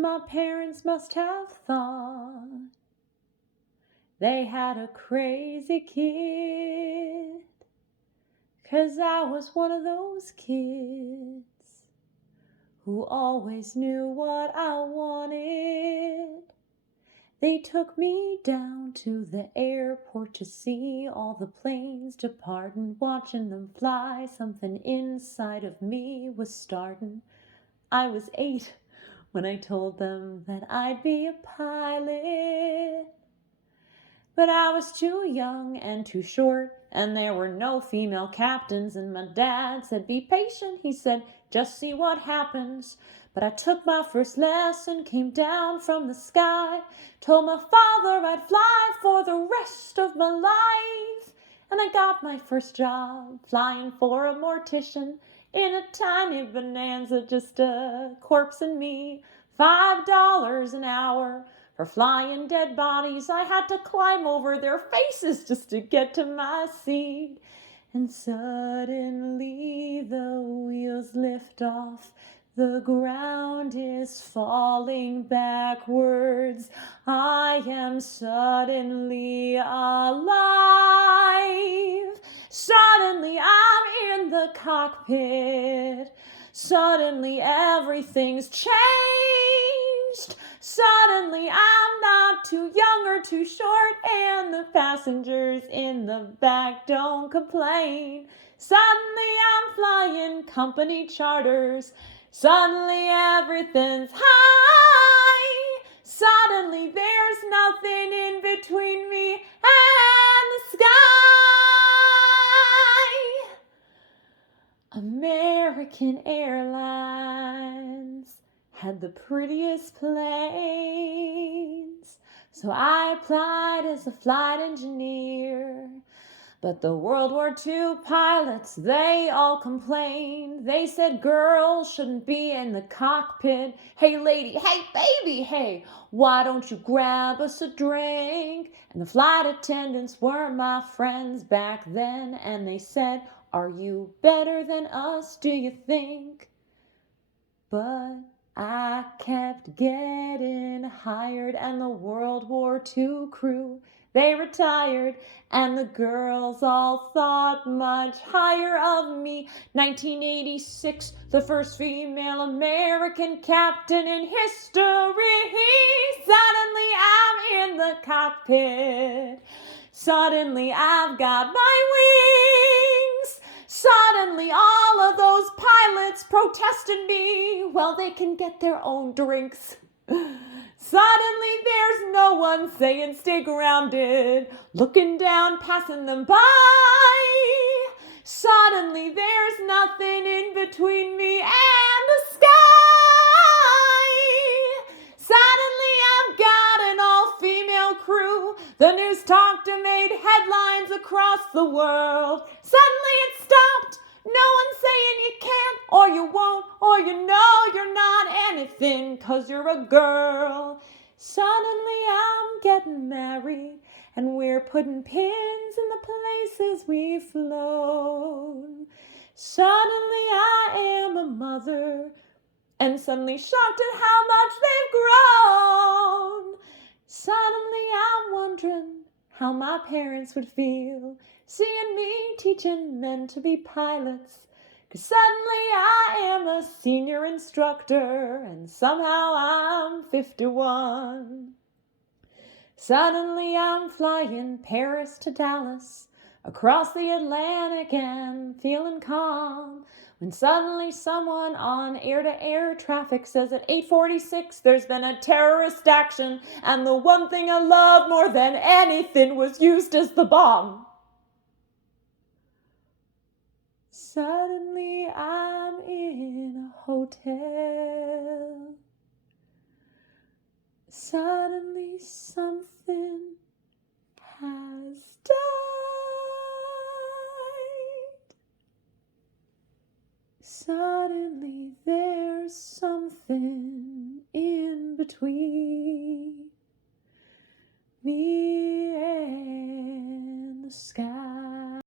My parents must have thought they had a crazy kid, 'cause I was one of those kids who always knew what I wanted. They took me down to the airport to see all the planes depart, and watching them fly, something inside of me was starting. I was 8 when I told them that I'd be a pilot. But I was too young and too short, and there were no female captains, and my dad said, "Be patient," he said, "just see what happens." But I took my first lesson, came down from the sky, told my father I'd fly for the rest of my life. And I got my first job flying for a mortician in a tiny Bonanza, just a corpse and me. $5 an hour for flying dead bodies. I had to climb over their faces just to get to my seat. And suddenly the wheels lift off. The ground is falling backwards. I am suddenly alive. Suddenly I'm in the cockpit. Suddenly everything's changed. Suddenly I'm not too young or too short, and the passengers in the back don't complain. Suddenly I'm flying company charters. Suddenly everything's high. Suddenly there's nothing in between me and the sky. American Airlines had the prettiest planes, so I applied as a flight engineer. But the World War II pilots, they all complained. They said girls shouldn't be in the cockpit. Hey lady, hey baby, hey, why don't you grab us a drink? And the flight attendants were my friends back then, and they said, "Are you better than us, do you think?" But I kept getting hired, and the World War II crew, they retired, and the girls all thought much higher of me. 1986, the first female American captain in history. Suddenly I'm in the cockpit. Suddenly I've got my wings. Suddenly all of those pilots protested me. Well, they can get their own drinks. Suddenly there's no one saying stay grounded, looking down, passing them by. Suddenly there's nothing in between me and the sky. Suddenly I've got an all-female crew. The news talked and made headlines across the world. Suddenly it stopped. No one saying you can't or you won't or you know you're not anything 'cause you're a girl. Suddenly I'm getting married and we're putting pins in the places we've flown. Suddenly I am a mother and suddenly shocked at how much they've grown. Suddenly I'm wondering how my parents would feel seeing me teaching men to be pilots. 'Cause suddenly I am a senior instructor and somehow I'm 51. Suddenly I'm flying Paris to Dallas, across the Atlantic and feeling calm, when suddenly someone on air-to-air traffic says at 8:46 there's been a terrorist action, and the one thing I love more than anything was used as the bomb. Suddenly I'm in a hotel. Suddenly something has died. Suddenly there's something in between